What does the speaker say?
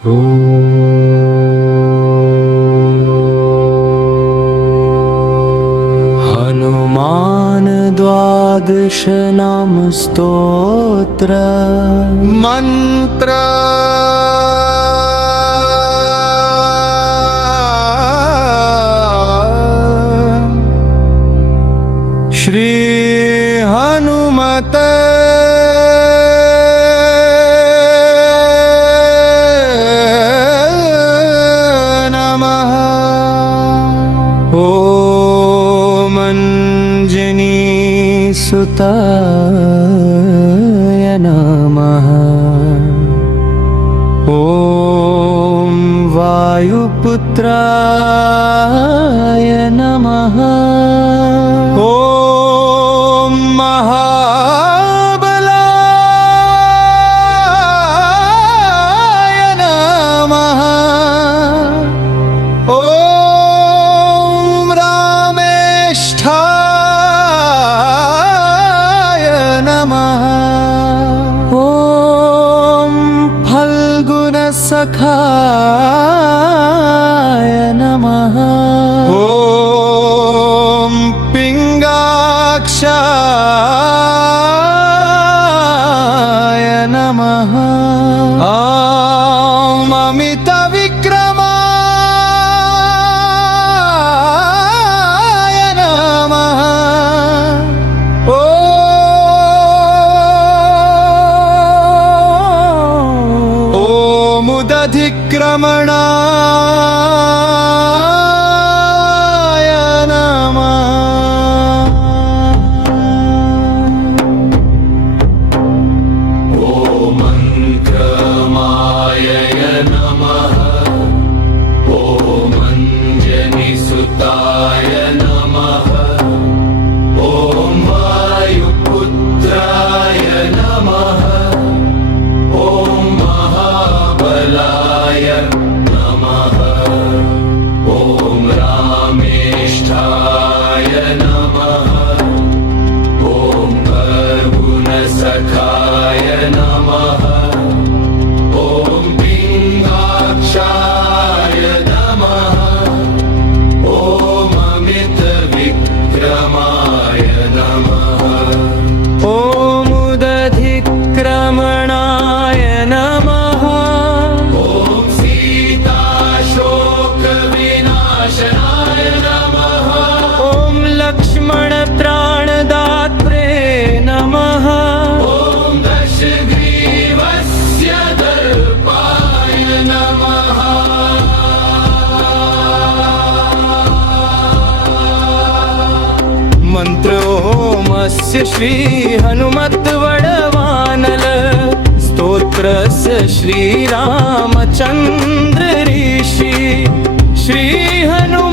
हनुमान द्वादश नाम स्तोत्र मंत्र श्री हनुमते नमः। ओम अंजनी सुताय नमः। ओम वायुपुत्राय नमः। ओम महाबलाय नमः। ओम रामेष्ठाय नमः। ओम फल्गुनसखाय नमः। ओम पिंगाक्षाय नमः। ओम अमितविक्रमाय नमः। ओम उदधिक्रमणाय नमः। ओम अंक्रमाय नमः। ओम अंजनीसुताय नमः। ओम वायुपुत्राय नमः। ओम महाबलाय नमः। ओम रामेष्ठाय नमः। ओम फल्गुनसखाय नमः। ओम पिंगाक्षाय नमः। ओम अमितविक्रमाय नमः। ओम उदधिक्रमणाय नमः। ओम सीताशोकविनाशनाय नमः। ओम लक्ष्मणत्राणदात्रे नमः। ओम दशग्रीवस्य दर्पाय नमः। मंत्र ओमस्य श्री हनुमद्वडवानल स्तोत्रस्य श्रीरामचन्द्र ऋषि श्री हनुमान